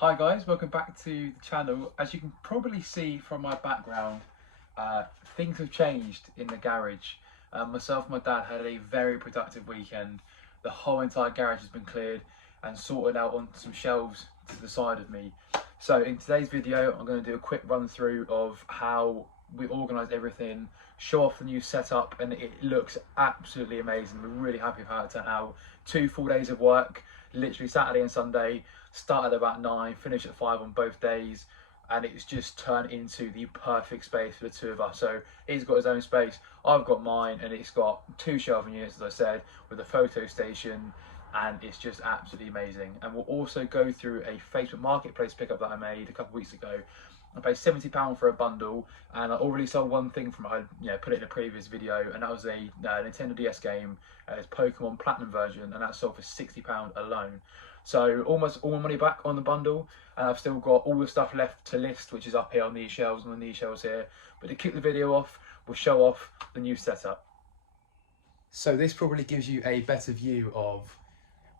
Hi guys, welcome back to the channel. As you can probably see from my background, things have changed in the garage. Myself and my dad had a very productive weekend. The whole entire garage has been cleared and sorted out on some shelves to the side of me. So in today's video, I'm going to do a quick run through of how we organised everything, show off the new setup, and it looks absolutely amazing. We're really happy with how it turned out. 2 full days of work, literally Saturday and Sunday. Started about 9, finished at 5 on both days, and it's just turned into the perfect space for the two of us. So he's got his own space, I've got mine, and it's got 2 shelving units, as I said, with a photo station, and it's just absolutely amazing. And we'll also go through a Facebook Marketplace pickup that I made a couple of weeks ago. I paid £70 for a bundle, and I already sold one thing from it. I put it in a previous video, and that was a Nintendo DS game. It's Pokemon Platinum version, and that sold for £60 alone. So almost all my money back on the bundle, and I've still got all the stuff left to list, which is up here on these shelves and on these shelves here. But to kick the video off, we'll show off the new setup. So this probably gives you a better view of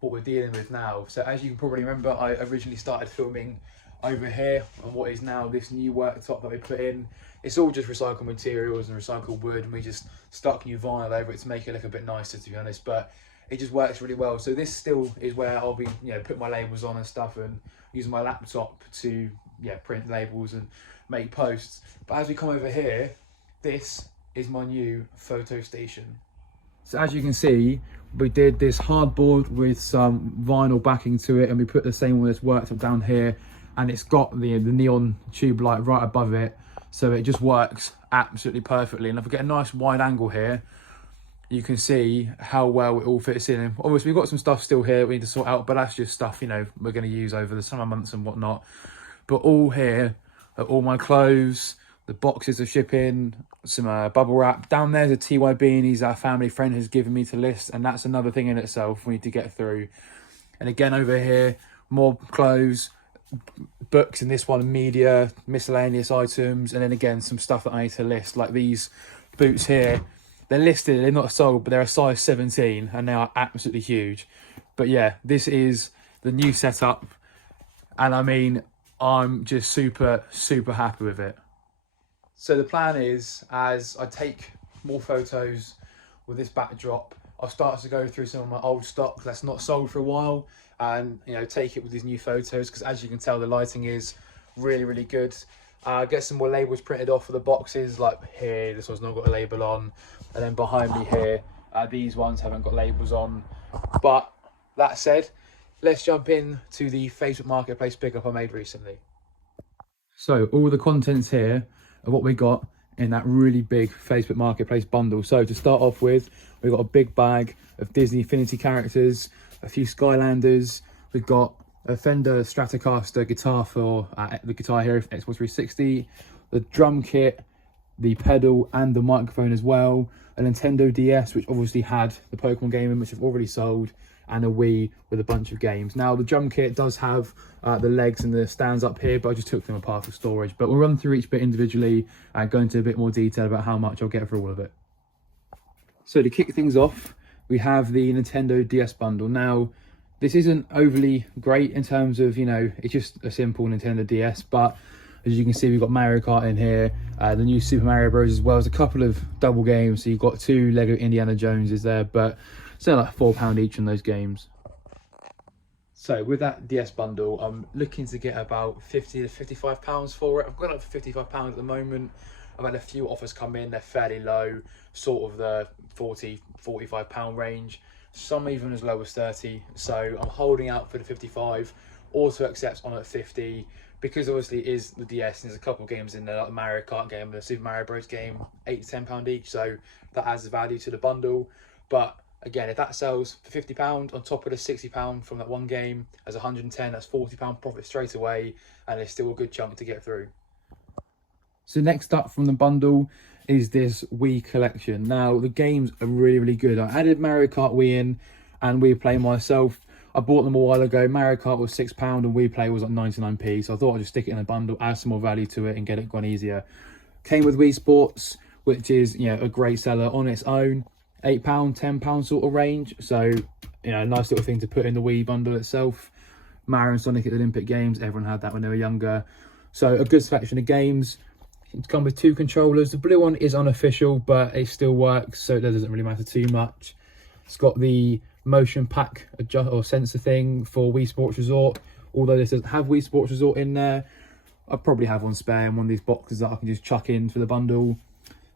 what we're dealing with now. So as you can probably remember, I originally started filming over here on what is now this new worktop that we put in. It's all just recycled materials and recycled wood, and we just stuck new vinyl over it to make it look a bit nicer, to be honest, but it just works really well. So this still is where I'll be, put my labels on and stuff, and using my laptop to print labels and make posts. But as we come over here, this is my new photo station. So as you can see, we did this hardboard with some vinyl backing to it, and we put the same one that's worked up down here, and it's got the neon tube light right above it, so it just works absolutely perfectly. And if we get a nice wide angle here, you can see how well it all fits in. And obviously we've got some stuff still here we need to sort out, but that's just stuff we're going to use over the summer months and whatnot. But all here are all my clothes, the boxes of shipping, some bubble wrap. Down there's a TY beanies that a family friend has given me to list, and that's another thing in itself we need to get through. And again over here, more clothes, books, in this one media, miscellaneous items, and then again some stuff that I need to list, like these boots here. They're listed, they're not sold, but they're a size 17 and they are absolutely huge. But yeah, this is the new setup, and I mean, I'm just super happy with it. So the plan is, as I take more photos with this backdrop, I'll start to go through some of my old stock that's not sold for a while, and take it with these new photos, because as you can tell, the lighting is really good. Get some more labels printed off for the boxes, like here, this one's not got a label on, and then behind me here, these ones haven't got labels on. But that said, let's jump in to the Facebook Marketplace pickup I made recently. So all the contents here are what we got in that really big Facebook Marketplace bundle. So to start off with, we've got a big bag of Disney Infinity characters, a few Skylanders, we've got a Fender Stratocaster guitar for the guitar here, Xbox 360, the drum kit, the pedal and the microphone as well, a Nintendo DS which obviously had the Pokemon game in, which I've already sold, and a Wii with a bunch of games. Now the drum kit does have the legs and the stands up here, but I just took them apart for storage. But we'll run through each bit individually and go into a bit more detail about how much I'll get for all of it. So to kick things off, we have the Nintendo DS bundle. Now this isn't overly great in terms of, it's just a simple Nintendo DS, but as you can see, we've got Mario Kart in here, the new Super Mario Bros. As well as a couple of double games. So you've got 2 Lego Indiana Joneses there, but still like £4 each on those games. So with that DS bundle, I'm looking to get about £50 to £55 for it. I've got it for £55 at the moment. I've had a few offers come in, they're fairly low, sort of the £40, £45 range. Some even as low as 30, so I'm holding out for the 55. Auto accepts on at 50, because obviously it is the DS and there's a couple of games in there, like the Mario Kart game and the Super Mario Bros game, £8 to £10 each, so that adds value to the bundle. But again, if that sells for £50 on top of the £60 from that one game, as 110, that's £40 profit straight away, and it's still a good chunk to get through. So next up from the bundle is this Wii collection. Now the games are really good. I added Mario Kart Wii in and Wii Play myself. I bought them a while ago. Mario Kart was £6 and Wii Play was like 99p, so I thought I'd just stick it in a bundle, add some more value to it and get it gone easier. Came with Wii Sports, which is a great seller on its own, £8, £10 sort of range, so nice little thing to put in the Wii bundle itself. Mario and Sonic at the Olympic Games. Everyone had that when they were younger. So a good selection of games. It's come with 2 controllers. The blue one is unofficial, but it still works, so it doesn't really matter too much. It's got the motion pack adjust or sensor thing for Wii Sports Resort. Although this doesn't have Wii Sports Resort in there, I probably have one spare in one of these boxes that I can just chuck in for the bundle.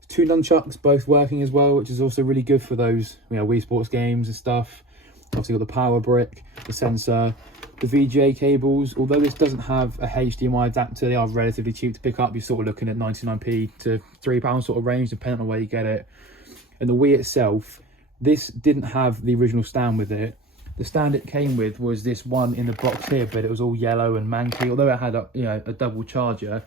2 nunchucks, both working as well, which is also really good for those, you know, Wii Sports games and stuff. Obviously got the power brick, the sensor, the VGA cables. Although this doesn't have a HDMI adapter, they are relatively cheap to pick up. You're sort of looking at 99p to £3 sort of range, depending on where you get it. And the Wii itself, this didn't have the original stand with it. The stand it came with was this one in the box here, but it was all yellow and manky. Although it had a double charger,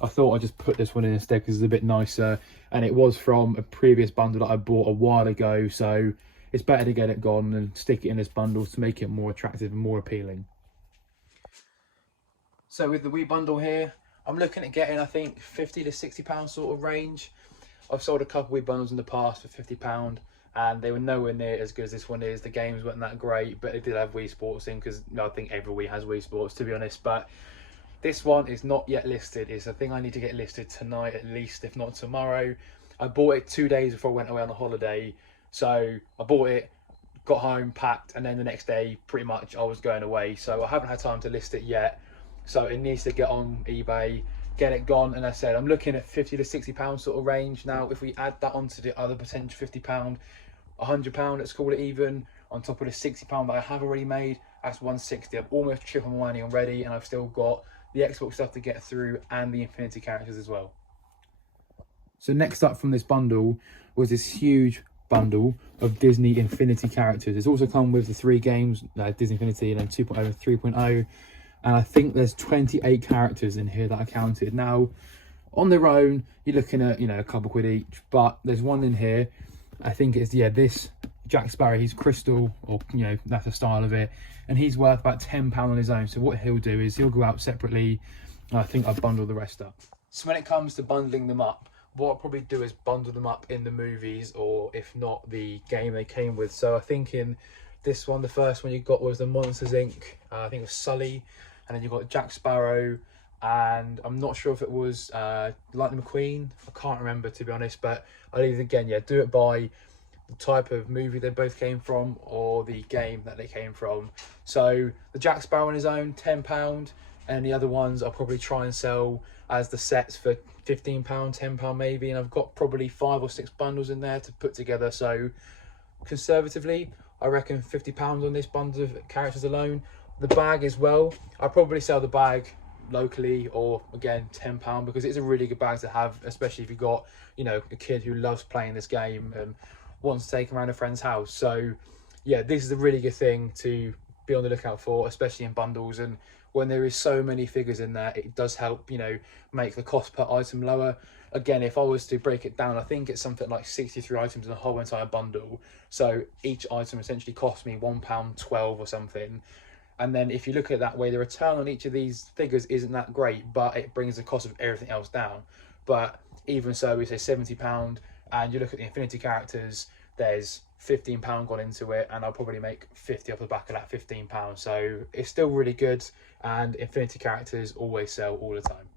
I thought I'd just put this one in instead because it's a bit nicer. And it was from a previous bundle that I bought a while ago, so it's better to get it gone and stick it in this bundle to make it more attractive and more appealing. So with the Wii bundle here, I'm looking at getting, I think, £50 to £60 sort of range. I've sold a couple Wii bundles in the past for £50, and they were nowhere near as good as this one is. The games weren't that great, but they did have Wii Sports in, because I think every Wii has Wii Sports, to be honest. But this one is not yet listed. It's a thing I need to get listed tonight at least, if not tomorrow. I bought it 2 days before I went away on a holiday. So I bought it, got home, packed, and then the next day, pretty much, I was going away. So I haven't had time to list it yet. So it needs to get on eBay, get it gone. And I said, I'm looking at £50 to £60 sort of range. Now, if we add that onto the other potential £50, £100, let's call it even, on top of the £60 that I have already made, that's £160. I've almost tripled my money already, and I've still got the Xbox stuff to get through and the Infinity characters as well. So next up from this bundle was this huge bundle of Disney Infinity characters. It's also come with the 3 games, Disney Infinity and then 2.0 and 3.0. And I think there's 28 characters in here that I counted. Now, on their own, you're looking at, a couple quid each, but there's one in here. I think it's, this Jack Sparrow, he's crystal, or, that's the style of it. And he's worth about £10 on his own. So what he'll do is he'll go out separately. And I think I'll bundle the rest up. So when it comes to bundling them up, what I'll probably do is bundle them up in the movies, or if not, the game they came with. So I think in this one, the first one you got was the Monsters Inc. I think it was Sully. And then you got Jack Sparrow, and I'm not sure if it was Lightning McQueen. I can't remember, to be honest, but I'll either, again, do it by the type of movie they both came from or the game that they came from. So the Jack Sparrow on his own, £10, and the other ones I'll probably try and sell as the sets for £15, £10 maybe, and I've got probably 5 or 6 bundles in there to put together. So conservatively, I reckon £50 on this bundle of characters alone. The bag as well, I'll probably sell the bag locally, or again £10, because it's a really good bag to have, especially if you've got a kid who loves playing this game and wants to take him around a friend's house. So yeah, this is a really good thing to be on the lookout for, especially in bundles. And when there is so many figures in there, it does help make the cost per item lower. Again, if I was to break it down, I think it's something like 63 items in the whole entire bundle, so each item essentially cost me £1.12 or something. And then if you look at it that way, the return on each of these figures isn't that great, but it brings the cost of everything else down. But even so, we say £70, and you look at the Infinity characters, there's £15 gone into it, and I'll probably make 50 off the back of that £15. So it's still really good, and Infinity characters always sell all the time.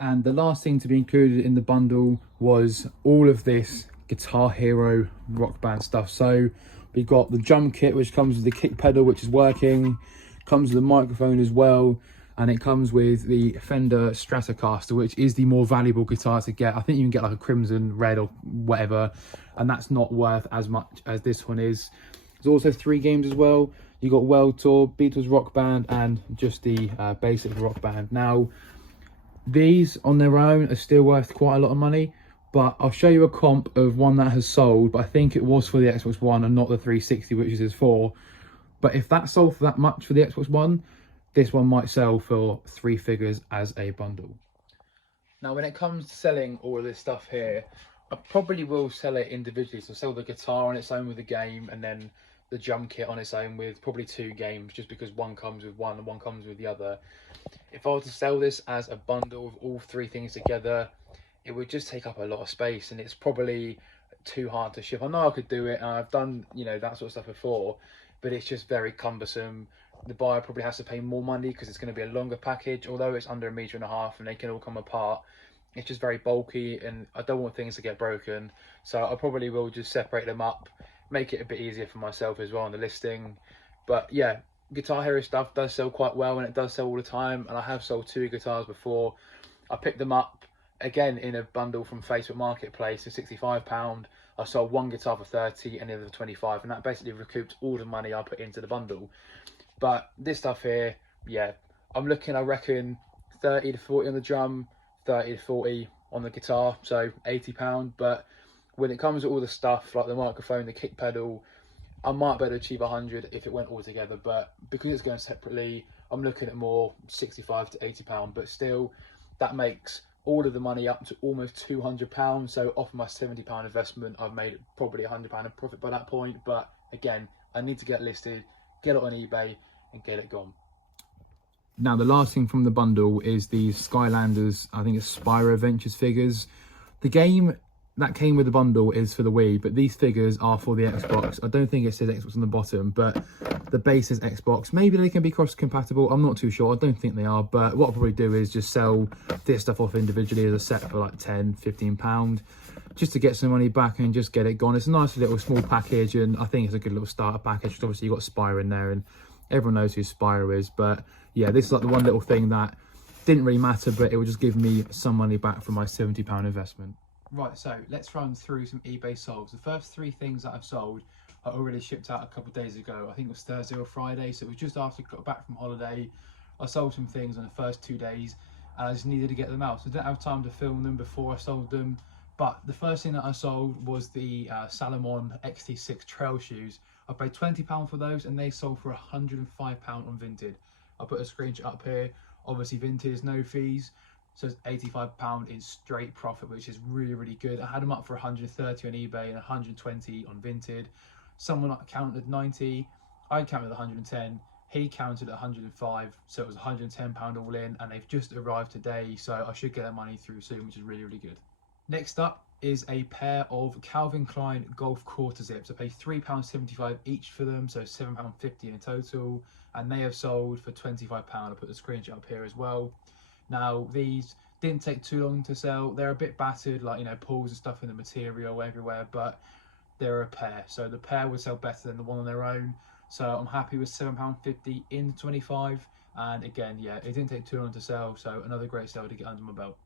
And the last thing to be included in the bundle was all of this Guitar Hero Rock Band stuff. So we've got the drum kit, which comes with the kick pedal, which is working, comes with the microphone as well, and it comes with the Fender Stratocaster, which is the more valuable guitar to get. I think you can get like a Crimson Red or whatever, and that's not worth as much as this one is. There's also 3 games as well. You got World Tour, Beatles Rock Band, and just the basic Rock Band. Now, these on their own are still worth quite a lot of money, but I'll show you a comp of one that has sold, but I think it was for the Xbox One and not the 360, which is for. But if that sold for that much for the Xbox One, this one might sell for 3 figures as a bundle. Now, when it comes to selling all of this stuff here, I probably will sell it individually. So sell the guitar on its own with the game, and then the drum kit on its own with probably 2 games, just because one comes with one and one comes with the other. If I were to sell this as a bundle with all 3 things together, it would just take up a lot of space, and it's probably too hard to ship. I know I could do it, and I've done that sort of stuff before, but it's just very cumbersome. the buyer probably has to pay more money because it's going to be a longer package. Although it's under 1.5 meters and they can all come apart, it's just very bulky and I don't want things to get broken. So I probably will just separate them up, make it a bit easier for myself as well on the listing. But yeah, Guitar Hero stuff does sell quite well and it does sell all the time. And I have sold 2 guitars before. I picked them up again in a bundle from Facebook Marketplace for £65. I sold 1 guitar for 30 and the other for 25, and that basically recouped all the money I put into the bundle. But this stuff here, yeah, I'm looking, I reckon 30 to 40 on the drum, 30 to 40 on the guitar, so £80. But when it comes to all the stuff like the microphone, the kick pedal, I might be able to achieve 100 if it went all together. But because it's going separately, I'm looking at more 65 to £80. But still, that makes all of the money up to almost £200. So off my £70 investment, I've made probably £100 of profit by that point. But again, I need to get listed, get it on eBay and get it gone. Now the last thing from the bundle is these Skylanders, I think it's Spyro Adventures figures. The game that came with the bundle is for the Wii, but these figures are for the Xbox. I don't think it says Xbox on the bottom, but the base is Xbox. Maybe they can be cross-compatible, I'm not too sure, I don't think they are, but what I'll probably do is just sell this stuff off individually as a set for like £10, £15, just to get some money back and just get it gone. It's a nice little small package, and I think it's a good little starter package. Obviously you've got Spyro in there, and everyone knows who Spyro is, but yeah, this is like the one little thing that didn't really matter, but it would just give me some money back from my £70 investment. Right, so let's run through some eBay solds. The first 3 things that I've sold I already shipped out a couple of days ago. I think it was Thursday or Friday, so it was just after I got back from holiday. I sold some things on the first 2 days and I just needed to get them out, so I didn't have time to film them before I sold them. But the first thing that I sold was the Salomon XT6 trail shoes. I paid £20 for those and they sold for £105 on Vinted. I'll put a screenshot up here. Obviously Vinted is no fees, so it's £85 in straight profit, which is really, really good. I had them up for 130 on eBay and 120 on Vinted. Someone counted 90, I counted 110, he counted 105, so it was £110 all in, and they've just arrived today, so I should get that money through soon, which is really, really good. Next up is a pair of Calvin Klein golf quarter zips. I paid £3.75 each for them, so £7.50 in total, and they have sold for £25. I'll put the screenshot up here as well. Now these didn't take too long to sell. They're a bit battered, like, you know, pulls and stuff in the material everywhere, but they're a pair, so the pair would sell better than the one on their own. So I'm happy with £7.50 in 25, and again, yeah, it didn't take too long to sell, so another great sale to get under my belt.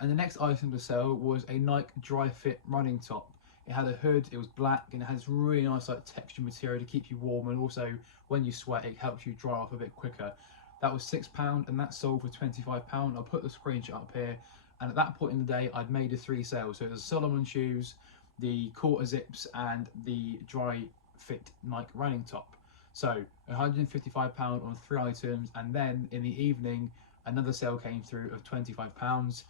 And the next item to sell was a Nike Dry Fit running top. It had a hood, it was black, and it has really nice like texture material to keep you warm, and also when you sweat it helps you dry off a bit quicker. That was £6 and that sold for £25. I'll put the screenshot up here, and at that point in the day I'd made the 3 sales. So it was Solomon shoes, the quarter zips and the Dry Fit Nike running top. So £155 on 3 items, and then in the evening another sale came through of £25,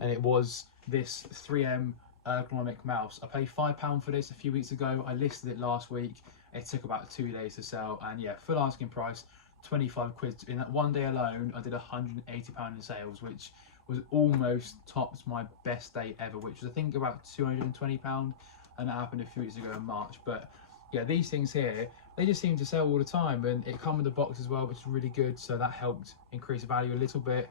and it was this 3M ergonomic mouse. I paid £5 for this a few weeks ago. I listed it last week. It took about 2 days to sell, and yeah, full asking price, 25 quid. In that one day alone I did £180 in sales, which was almost topped my best day ever, which was I think about £220, and that happened a few weeks ago in March. But yeah, these things here, they just seem to sell all the time, and it come with a box as well, which is really good, so that helped increase the value a little bit.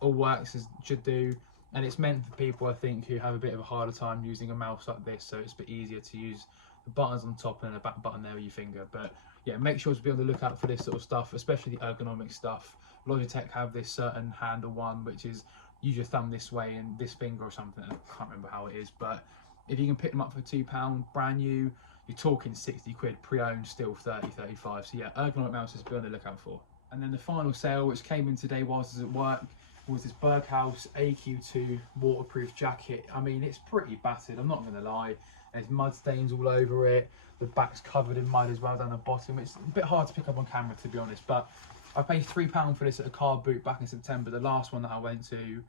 All works as it should do, and it's meant for people I think who have a bit of a harder time using a mouse like this, so it's a bit easier to use the buttons on top and a back button there with your finger. But yeah, make sure to be on the lookout for this sort of stuff, especially the ergonomic stuff. Logitech have this certain handle one, which is use your thumb this way and this finger or something. I can't remember how it is, but if you can pick them up for £2 brand new, you're talking 60 quid, pre-owned still 30, 35. So yeah, ergonomic mouses, be on the lookout for. And then the final sale, which came in today whilst I was at work, was this Burke House AQ2 waterproof jacket. I mean, it's pretty battered, I'm not going to lie. There's mud stains all over it. The back's covered in mud as well down the bottom. It's a bit hard to pick up on camera, to be honest, but I paid £3 for this at a car boot back in September, the last one that I went to.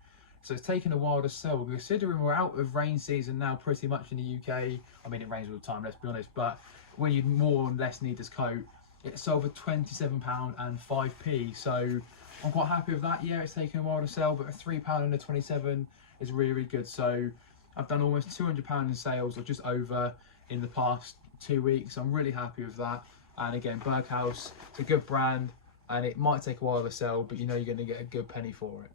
So it's taken a while to sell. Considering we're out of rain season now pretty much in the UK, I mean, it rains all the time, let's be honest, but when you more or less need this coat, it sold for £27 and 5p. So I'm quite happy with that. Yeah, it's taken a while to sell, but a £3 and a 27 is really, really good. So I've done almost £200 in sales, or just over, in the past 2 weeks. I'm really happy with that. And again, Burke House, it's a good brand, and it might take a while to sell, but you know you're going to get a good penny for it.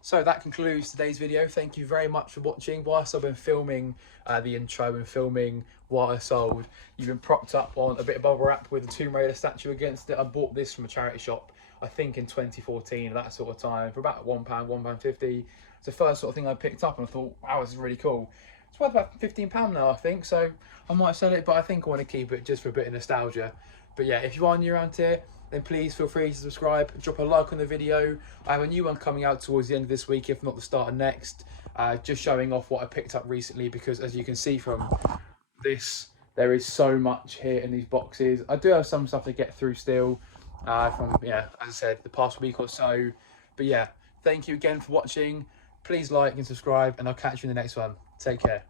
So that concludes today's video. Thank you very much for watching. Whilst I've been filming the intro and filming what I sold, you've been propped up on a bit of bubble wrap with a Tomb Raider statue against it. I bought this from a charity shop, I think in 2014, that sort of time, for about £1, £1.50. It's the first sort of thing I picked up, and I thought, wow, this is really cool. It's worth about £15 now, I think, so I might sell it, but I think I want to keep it just for a bit of nostalgia. But yeah, if you are new around here, then please feel free to subscribe, drop a like on the video. I have a new one coming out towards the end of this week, if not the start of next, just showing off what I picked up recently, because as you can see from this, there is so much here in these boxes. I do have some stuff to get through still, from, yeah, as I said, the past week or so. But yeah, thank you again for watching. Please like and subscribe, and I'll catch you in the next one. Take care.